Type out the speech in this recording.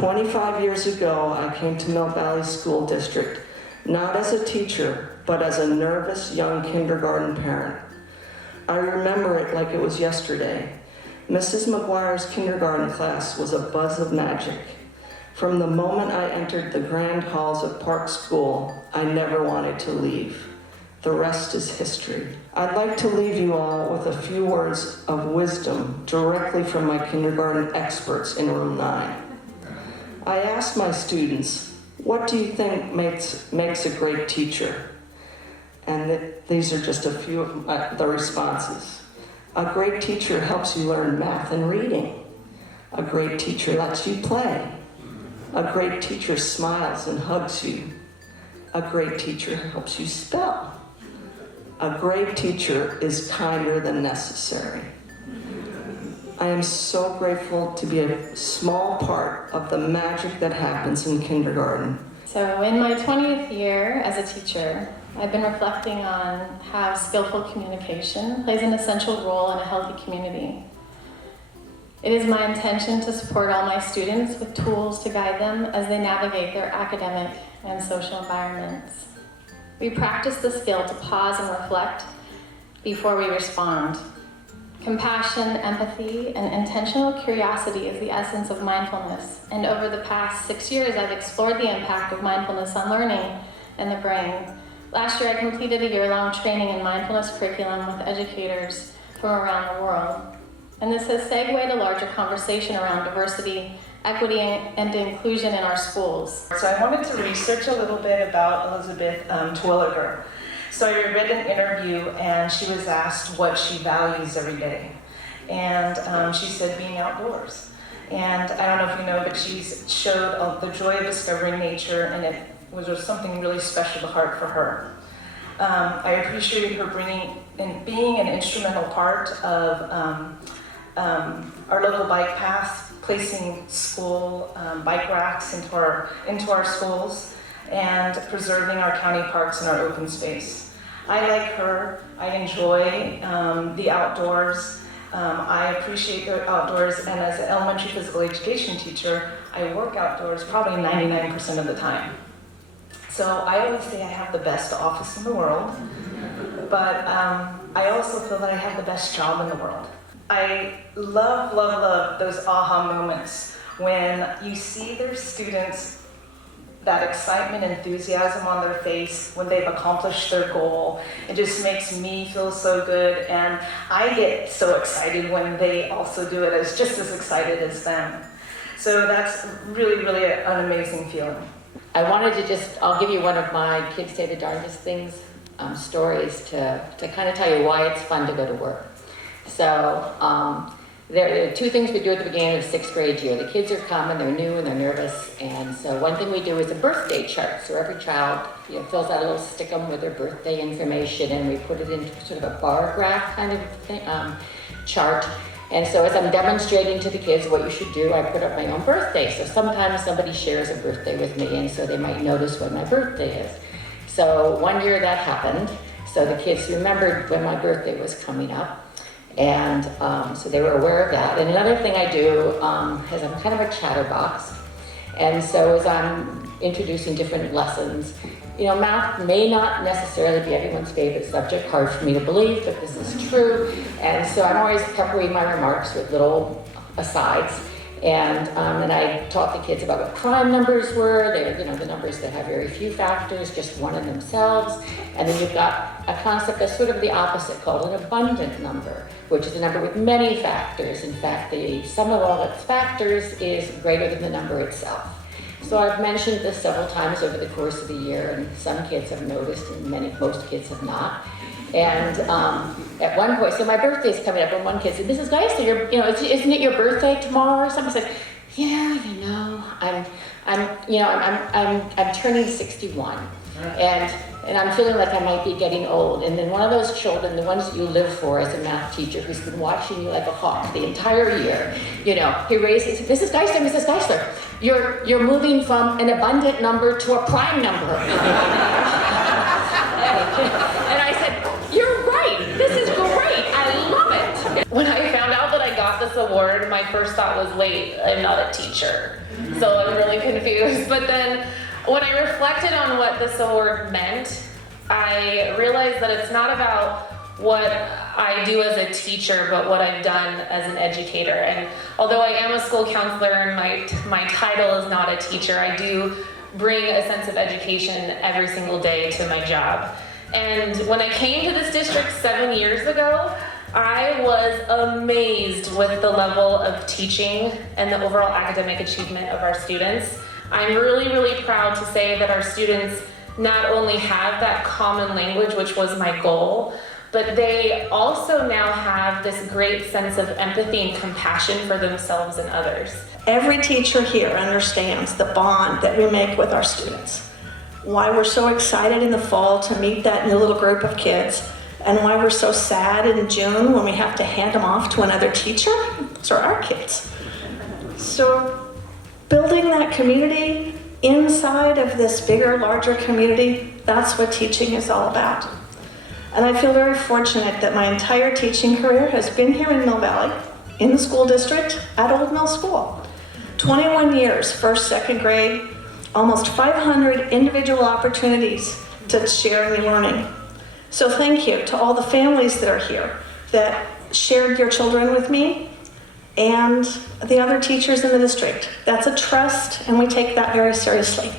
25 years ago, I came to Mill Valley School District, not as a teacher, but as a nervous young kindergarten parent. I remember it like it was yesterday. Mrs. McGuire's kindergarten class was a buzz of magic. From the moment I entered the grand halls of Park School, I never wanted to leave. The rest is history. I'd like to leave you all with a few words of wisdom directly from my kindergarten experts in room 9. I asked my students, what do you think makes a great teacher? And these are just a few of the responses. A great teacher helps you learn math and reading. A great teacher lets you play. A great teacher smiles and hugs you. A great teacher helps you spell. A great teacher is kinder than necessary. I am so grateful to be a small part of the magic that happens in kindergarten. So in my 20th year as a teacher, I've been reflecting on how skillful communication plays an essential role in a healthy community. It is my intention to support all my students with tools to guide them as they navigate their academic and social environments. We practice the skill to pause and reflect before we respond. Compassion, empathy, and intentional curiosity is the essence of mindfulness. And over the past 6 years, I've explored the impact of mindfulness on learning and the brain. Last year, I completed a year-long training in mindfulness curriculum with educators from around the world. And this has segued a larger conversation around diversity, equity, and inclusion in our schools. So I wanted to research a little bit about Elizabeth Terwilliger. So I read an interview and she was asked what she values every day. And she said being outdoors. And I don't know if you know, but she showed the joy of discovering nature, and it was just something really special to heart for her. I appreciated her being an instrumental part of our local bike paths, placing school bike racks into our schools, and preserving our county parks and our open space. I, like her, I enjoy the outdoors. I appreciate the outdoors, and as an elementary physical education teacher, I work outdoors probably 99% of the time. So I always say I have the best office in the world, but I also feel that I have the best job in the world. I love, love, love those aha moments when you see their students, that excitement, enthusiasm on their face when they've accomplished their goal. It just makes me feel so good, and I get so excited when they also do it just as excited as them. So that's really, really an amazing feeling. I wanted to I'll give you one of my kids say the darndest things stories to kind of tell you why it's fun to go to work. So there are two things we do at the beginning of 6th grade year. The kids are coming, they're new and they're nervous, and so one thing we do is a birthday chart. So every child fills out a little stick-em with their birthday information, and we put it into sort of a bar graph kind of thing, chart. And so as I'm demonstrating to the kids what you should do, I put up my own birthday. So sometimes somebody shares a birthday with me, and so they might notice when my birthday is. So one year that happened, so the kids remembered when my birthday was coming up. And so they were aware of that. And another thing I do is I'm kind of a chatterbox. And so as I'm introducing different lessons, math may not necessarily be everyone's favorite subject, hard for me to believe, but this is true. And so I'm always peppering my remarks with little asides. And I taught the kids about what prime numbers were. They're the numbers that have very few factors, just one in themselves. And then you've got a concept that's sort of the opposite, called an abundant number, which is a number with many factors. In fact, the sum of all its factors is greater than the number itself. So I've mentioned this several times over the course of the year, and some kids have noticed, and most kids have not. And at one point, so my birthday's coming up, and one kid said, "Mrs. Geisler, isn't it your birthday tomorrow?" Or something. I said, "Yeah, I'm turning 61, and I'm feeling like I might be getting old." And then one of those children, the ones that you live for as a math teacher, who's been watching you like a hawk the entire year, he raised it, "Mrs. Geisler, you're moving from an abundant number to a prime number." And I said, "You're right, this is great, I love it." When I found out that I got the this award, my first thought was, wait, I'm not a teacher. So I'm really confused. But then when I reflected on what this award meant, I realized that it's not about what I do as a teacher, but what I've done as an educator. And although I am a school counselor and my title is not a teacher, I do bring a sense of education every single day to my job. And when I came to this district 7 years ago, I was amazed with the level of teaching and the overall academic achievement of our students. I'm really, really proud to say that our students not only have that common language, which was my goal, but they also now have this great sense of empathy and compassion for themselves and others. Every teacher here understands the bond that we make with our students, why we're so excited in the fall to meet that new little group of kids, and why we're so sad in June when we have to hand them off to another teacher. Those are our kids. So building that community inside of this bigger, larger community, that's what teaching is all about. And I feel very fortunate that my entire teaching career has been here in Mill Valley, in the school district, at Old Mill School. 21 years, first, second grade, almost 500 individual opportunities to share in the learning. So thank you to all the families that are here that shared your children with me and the other teachers in the district. That's a trust, and we take that very seriously.